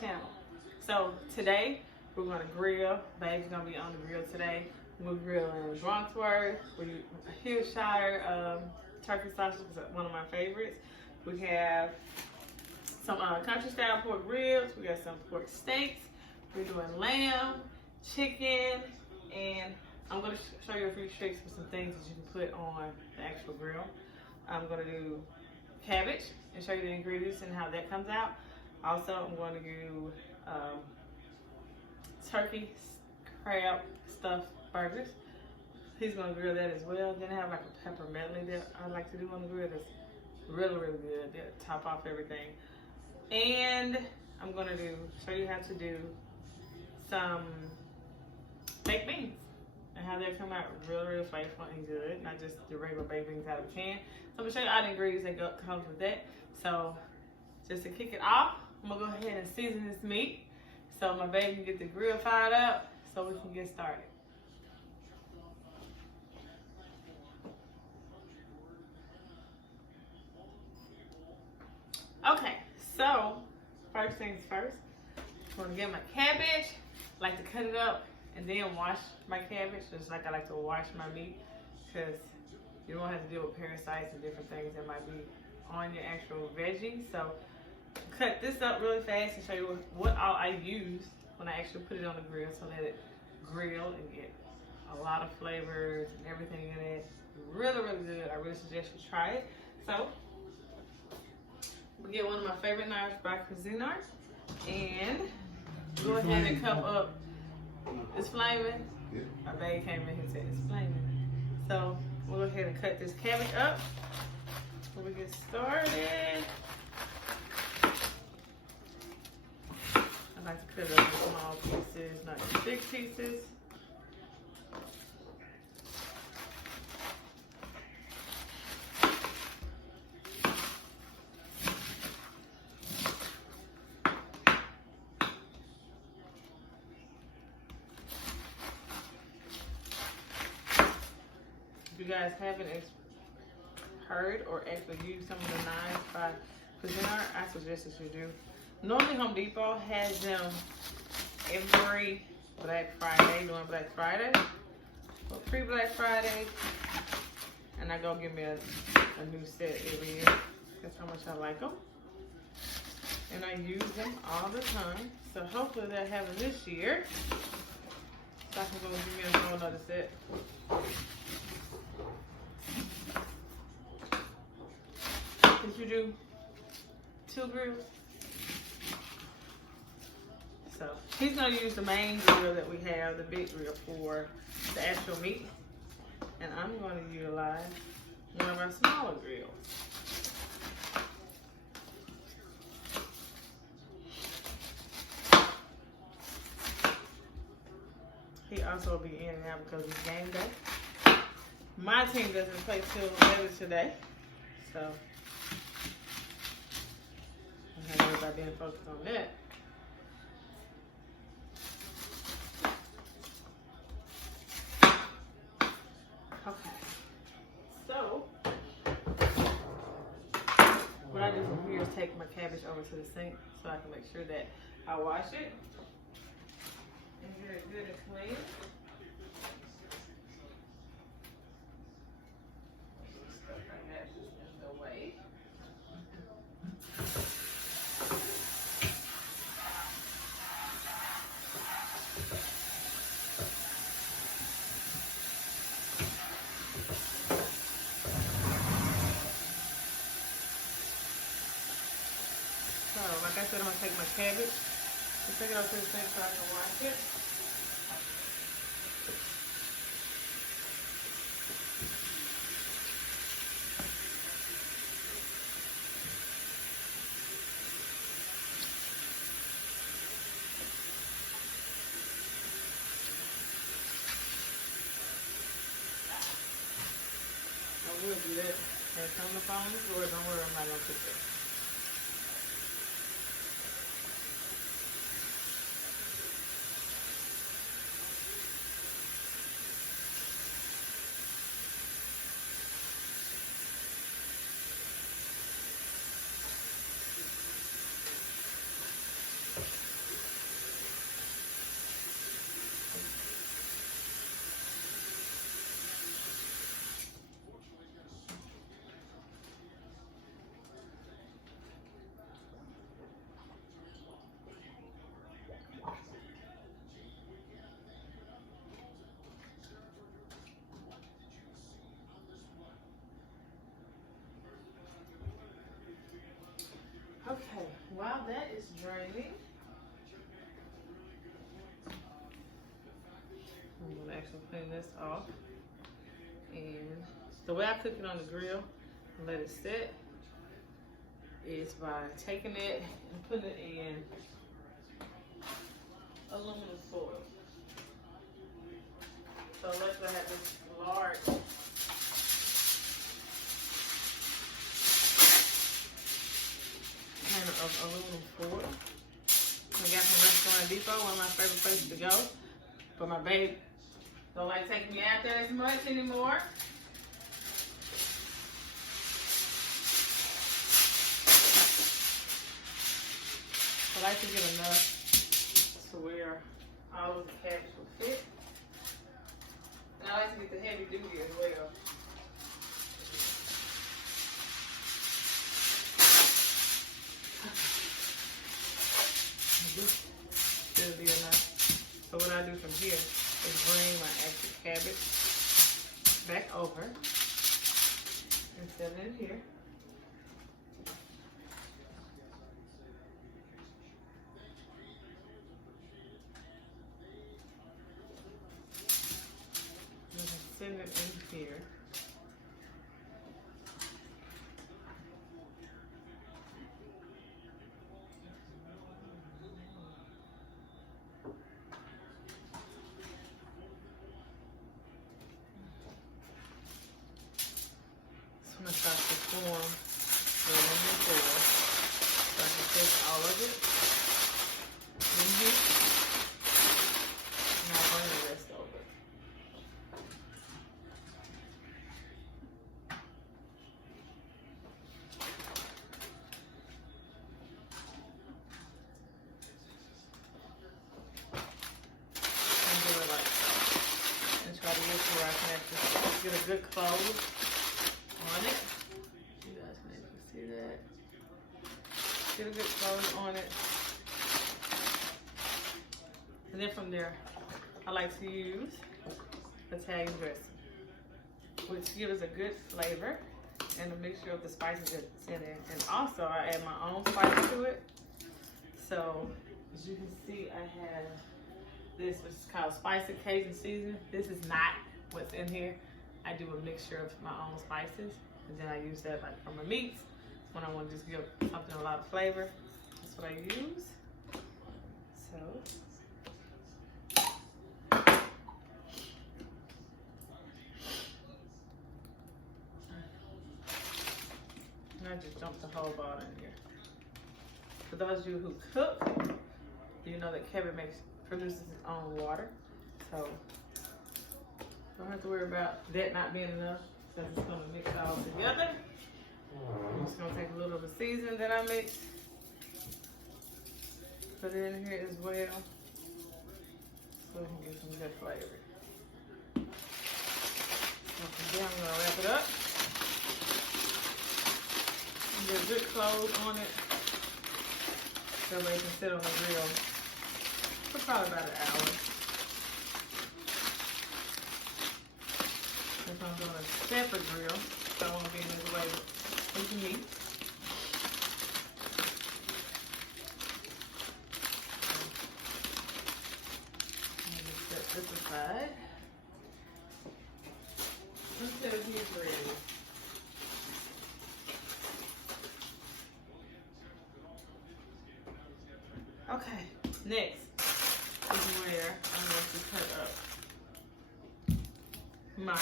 channel. So today we're gonna grill. Baby's gonna be on the grill today. We're grilling Bronxworth, Hillshire turkey sausage, one of my favorites. We have some country style pork ribs. We got some pork steaks. We're doing lamb, chicken, and I'm gonna show you a few tricks for some things that you can put on the actual grill. I'm gonna do cabbage and show you the ingredients and how that comes out. Also, I'm going to do turkey crab stuffed burgers. He's going to grill that as well. Then I have like a pepper medley that I like to do on the grill that's really, really good. That top off everything. And I'm going to show you how to do some baked beans and how they come out really, really flavorful and good. Not just the regular baked beans out of a can. So I'm going to show you all the ingredients that comes with that. So just to kick it off, I'm going to go ahead and season this meat so my baby can get the grill fired up so we can get started. Okay, so first things first, I'm going to get my cabbage. I like to cut it up and then wash my cabbage, just like I like to wash my meat, because you don't have to deal with parasites and different things that might be on your actual veggie. So cut this up really fast and show you what all I use when I actually put it on the grill so that it grill and get a lot of flavors and everything in it. Really, really good. I really suggest you try it. So we get one of my favorite knives by Cuisinart and go ahead and cup up. It's flaming. Yeah. My baby came in here and said it's flaming. So we'll go ahead and cut this cabbage up before we get started. I like to cut it up in small pieces, not in big pieces. If you guys haven't heard or actually used some of the knives by Cuisinart, I suggest that you do. Normally Home Depot has them every Black Friday, during Black Friday, or pre-Black Friday, and I go get me a new set every year. That's how much I like them. And I use them all the time, so hopefully they'll have them this year, so I can go give me another set. Did you do 2 grills? So he's going to use the main grill that we have, the big grill, for the actual meat. And I'm going to utilize one of our smaller grills. He also will be in and out because it's game day. My team doesn't play till later today. So I have everybody being focused on that. Okay, so what I do from here is take my cabbage over to the sink so I can make sure that I wash it and get it good and clean. Stuff like that just away. So, like I said, I'm going to take my cabbage and take it over to the sink so I can wash it. I will do that. And turn the phone on the floor. Don't worry, I'm not going to cook it. that is draining, I'm going to actually clean this off. And the way I cook it on the grill and let it sit is by taking it and putting it in aluminum foil. So let's go ahead this large can of aluminum foil. I got from Restaurant Depot, one of my favorite places to go. But my babe don't like taking me out there as much anymore. I like to get enough to where all of the cabbage will fit. And I like to get the heavy duty as well. This should be enough. So what I do from here is bring my extra cabbage back over and set it in here. Send it in here. It's going to start to form the aluminum foil. So I can take all of it in here. And I'll bring the rest over. Where I can actually get a good close on it. You guys can actually see that. Get a good close on it. And then from there, I like to use Italian dressing, which gives a good flavor and a mixture of the spices that's in it. And also, I add my own spice to it. So, as you can see, I have this, which is called Spicy Cajun Seasoning. This is not what's in here. I do a mixture of my own spices, and then I use that like for my meats when I want to just give something a lot of flavor. That's what I use. So and I just dumped the whole bottle in here. For those of you who cook, you know that cabbage produces its own water, so don't have to worry about that not being enough, because it's going to mix it all together. I'm just going to take a little of the seasoning that I mixed, put it in here as well, so we can get some good flavor. So from there, I'm going to wrap it up and get a good close on it, so they can sit on the grill for probably about an hour. If I'm doing a separate grill, so I won't be in the way with the meat. Let me set this aside until he's ready. Okay, next is where I'm going to cut up my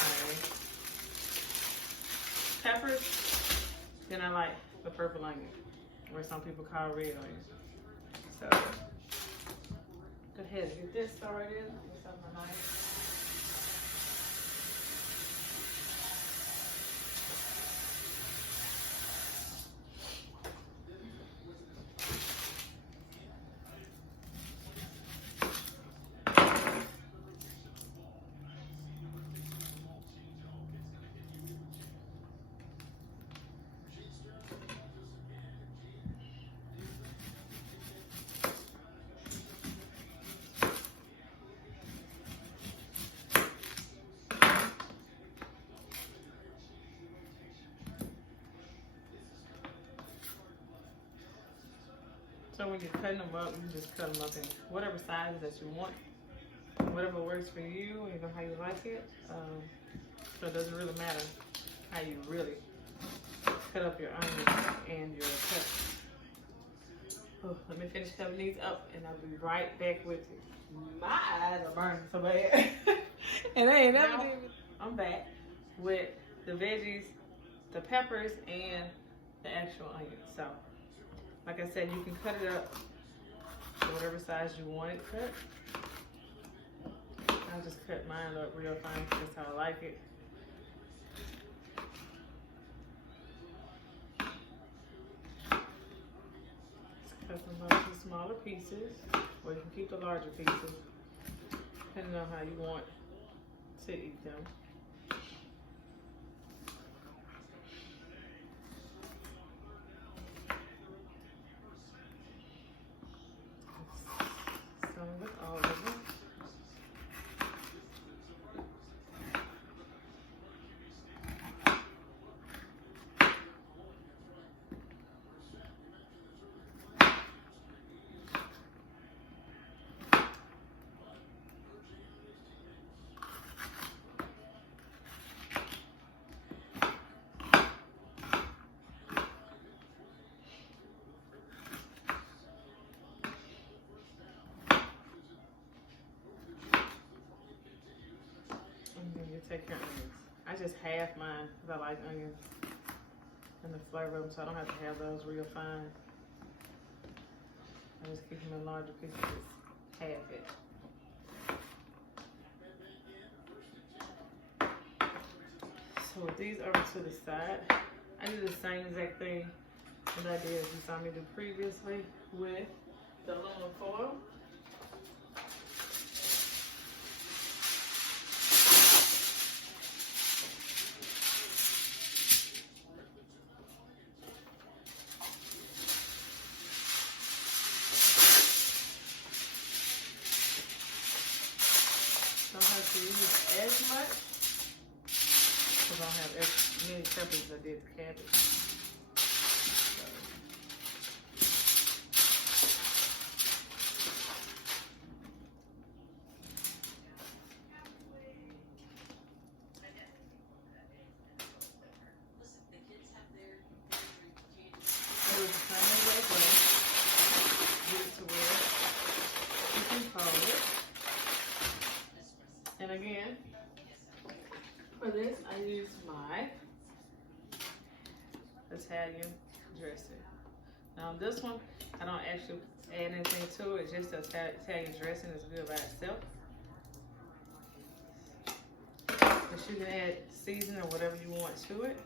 peppers. Then I like the purple onion, or some people call red onion. So go ahead and get this started. What's up, my knife? So when you're cutting them up, you just cut them up in whatever size that you want. Whatever works for you, you know how you like it. So it doesn't really matter how you really cut up your onions and your peppers. Oh, let me finish cutting these up and I'll be right back with you. My eyes are burning so bad. And I ain't never did it. I'm back with the veggies, the peppers, and the actual onions. So, like I said, you can cut it up to whatever size you want it cut. I'll just cut mine up real fine because that's how I like it. Just cut them up to smaller pieces, or you can keep the larger pieces, depending on how you want to eat them. Some with all of them. You take your onions. I just half mine because I like onions and the flavor of them, so I don't have to have those real fine. I just keep them in larger pieces, half it. So with these over to the side, I do the same exact thing that I did as you saw me do previously with the aluminum foil. Don't have to use as much because I don't have as many peppers as I did the cabbage. So the same exact way. Get it to where you can fold it. And again, for this, I use my Italian dressing. Now this one, I don't actually add anything to it. Just the Italian dressing is good by itself. But you can add seasoning or whatever you want to it.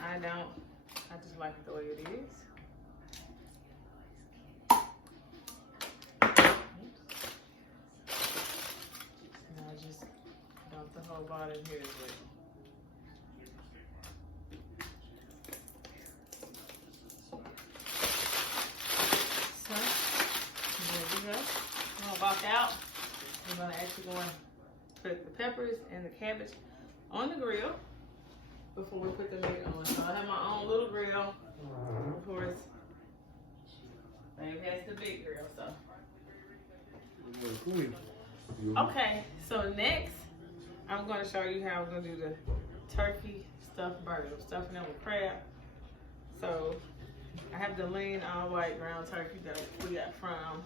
I don't. I just like it the way it is. The whole bottom here as well. So, there we go. I'm gonna walk out. I'm gonna actually go and put the peppers and the cabbage on the grill before we put the meat on. So I have my own little grill. Of course, Babe has the big grill, so. Okay, so next, I'm going to show you how I'm going to do the turkey stuffed burger. I'm stuffing them with crab. So I have the lean all white ground turkey that we got from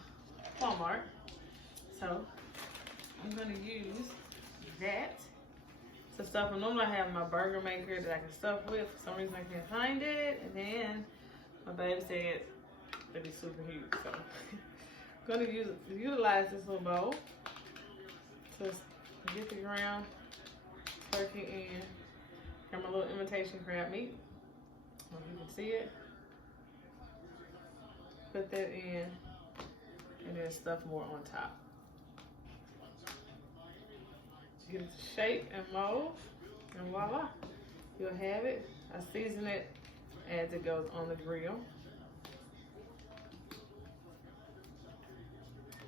Walmart. So I'm going to use that to stuff. Normally I have my burger maker that I can stuff with. For some reason I can't find it. And then my baby said it'd be super huge. So I'm going to utilize this little bowl to get the ground turkey in. Got my little imitation crab meat. I don't know if you can see it. Put that in and then stuff more on top. Give it the shape and mold, and voila, you'll have it. I season it as it goes on the grill.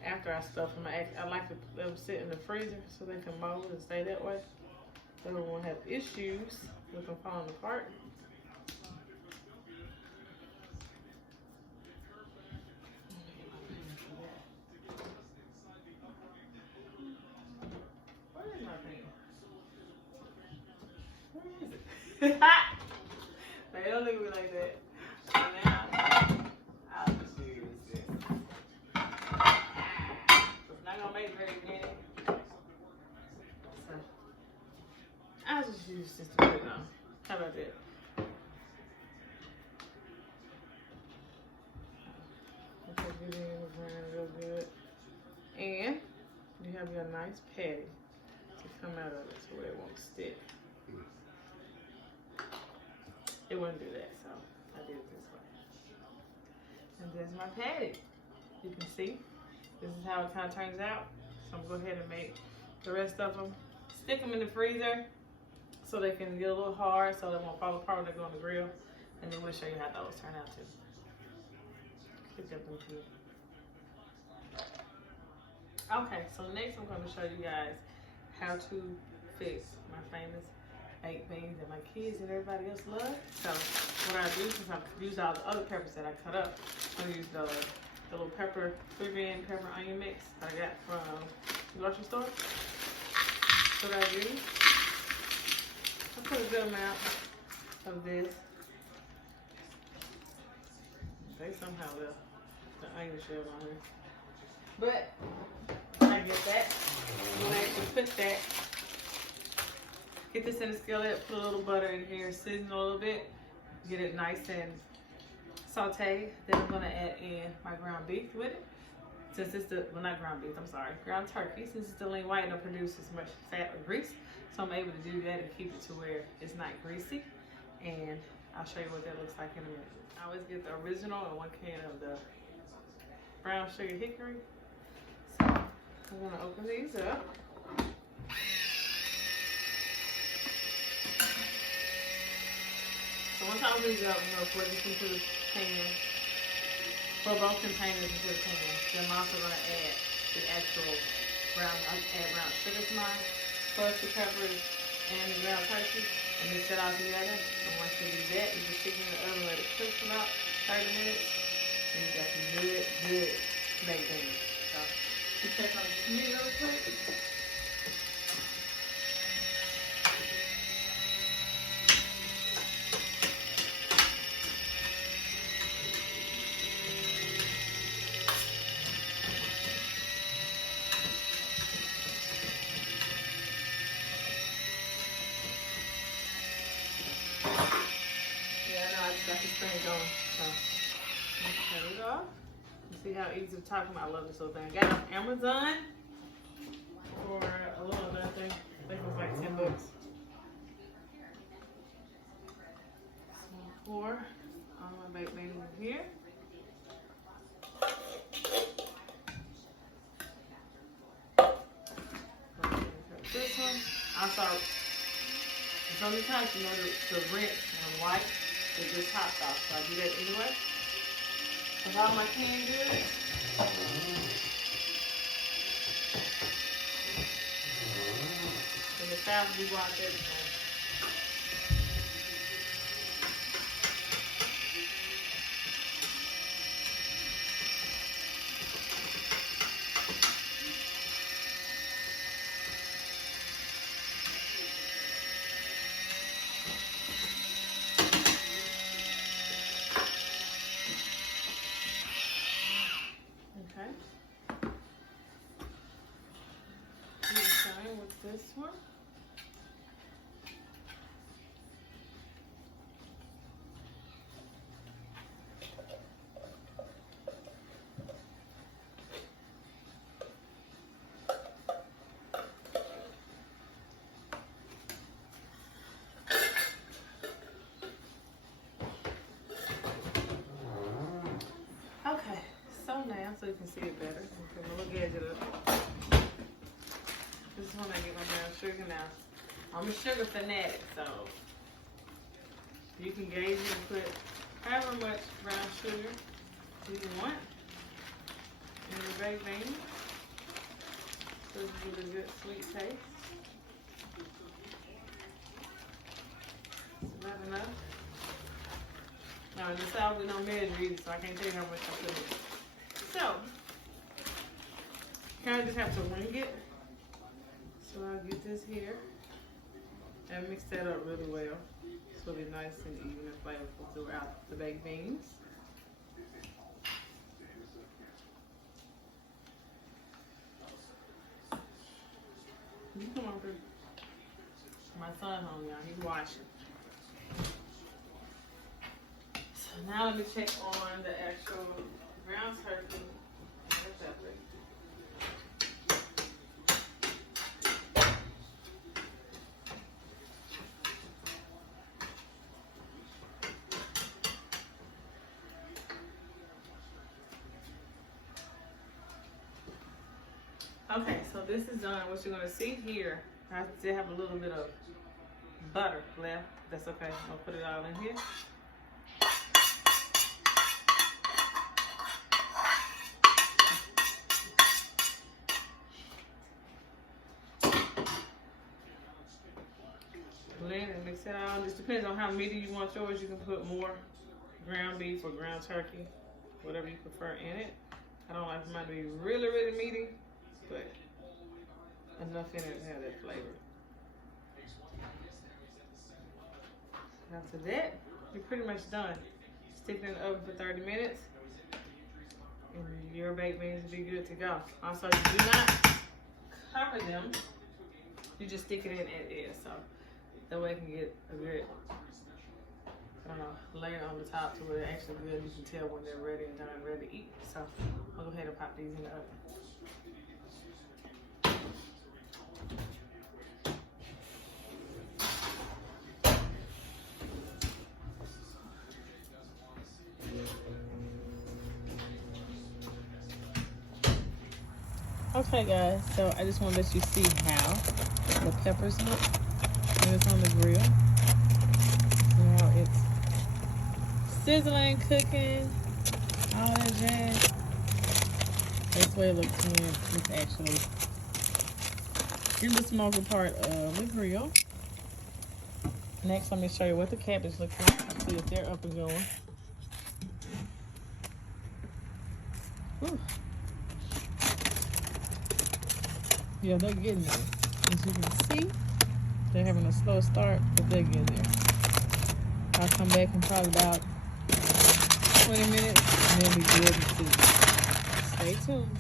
After I stuff them, I like to let them sit in the freezer so they can mold and stay that way. So we won't have issues with them falling apart. I'll just use this to put it on. How about that? Okay, get in the ground real good. And you have your nice patty to come out of it so it won't stick. It wouldn't do that, so I did it this way. And there's my patty. You can see, this is how it kind of turns out. So I'm going to go ahead and make the rest of them. Stick them in the freezer so they can get a little hard so they won't fall apart when they go on the grill. And then we'll show you how those turn out too. Stick that in here. Okay, so next I'm going to show you guys how to fix my famous baked beans that my kids and everybody else love. So what I do, since I've used all the other peppers that I cut up, I'm going to use the little pepper, 3-bean pepper onion mix that I got from the grocery store. So what I do, I put a good amount of this. They somehow left the onion shell on here. But I get that. I'm going to actually put that. Get this in the skillet, put a little butter in here, season a little bit, get it nice and sauteed. Then I'm gonna add in my ground beef with it. Since it's the, well, not ground beef, I'm sorry, ground turkey. Since it's the lean white, it don't produce as much fat or grease. So I'm able to do that and keep it to where it's not greasy. And I'll show you what that looks like in a minute. I always get the original and 1 can of the brown sugar hickory. So I'm gonna open these up. So once I open these up, I'm going to pour this into the pan. Pour both containers into the pan. Then I'm also going to add the actual brown sugar to mine, plus the peppers and the ground turkey, and mix that all together. And once you do that, you just stick it in the oven, let it cook for about 30 minutes, and you got some good baked beans. So you check on the meat real quick. Got this thing going, so let's cut it off. You see how easy to talk about? I love this little thing. I got it on Amazon for a little nothing. I think it was like 10 bucks. So pour all my baked beans in here. This one, I thought so many times you know to rinse and wipe. It just hopped off, so I do that anyway. With all my canned goods. And the South, we wash everything. This one. Okay, so now, so you can see it better, I'm gonna look at it. This is when I get my brown sugar now. I'm a sugar fanatic, so you can gauge it and put however much brown sugar you want in your baked beans. So you get a good sweet taste. Is that enough? Now in the South we don't measure either, so I can't tell you how much I put in. So, you kind of just have to wing it. So I'll get this here and mix that up really well. So it'll be nice and even and flavorful throughout the baked beans. You come over. My son home, y'all. He's watching. So now let me check on the actual ground turkey and the pepper. Okay, so this is done. What you're gonna see here, I still have a little bit of butter left. That's okay. I'll put it all in here. Blend and mix it all. Just depends on how meaty you want yours. You can put more ground beef or ground turkey, whatever you prefer in it. I don't like mine to be really, really meaty, but enough in it to have that flavor. After that, you're pretty much done. Stick it in the oven for 30 minutes, and your baked beans will be good to go. Also, you do not cover them. You just stick it in as is, so that way it can get a good, I don't know, layer on the top to where they're actually good. You can tell when they're ready and done, ready to eat. So I'll go ahead and pop these in the oven. Okay guys, so I just want to let you see how the peppers look when it's on the grill. Now it's sizzling, cooking, all that jazz. That's the way it looks when it's actually in the smoker part of the grill. Next, let me show you what the cabbage looks like. See if they're up and going. Whew. Yeah, they're getting there. As you can see, they're having a slow start, but they're getting there. I'll come back in probably about 20 minutes, and they'll be good to see. Stay tuned.